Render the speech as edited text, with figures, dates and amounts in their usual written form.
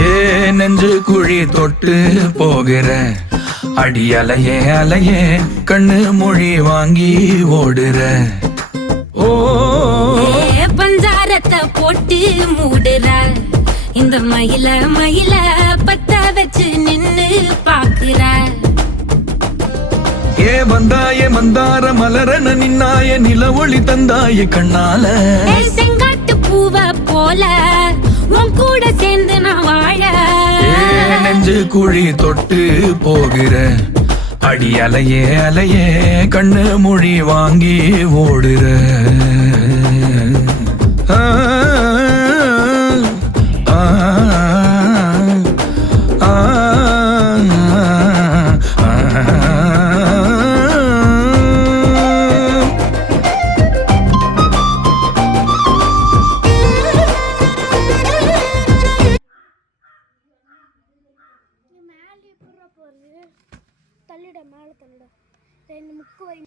ஏ நெஞ்சு குழி தொட்டு போகிற அடி அலையே அலையே கண்ணு மொழி வாங்கி ஓடுற. ஓ பஞ்சாரத்தை போட்டு மூடுற இந்த மயில மயில பத்த வச்சு நின்னு பாக்குற. ஏ வந்தாய மந்தார மலரன நின்னாய நில ஒளி தந்தாய கண்ணால. செங்காட்டு பூவ போல உன் கூட சேர்ந்து நான் வாழ. நெஞ்சு குழி தொட்டு போகிற அடி அலையே அலையே கண்ணு மொழி வாங்கி ஓடுற. தள்ளிட மேலே தள்ளிட 2 முக்கு வை.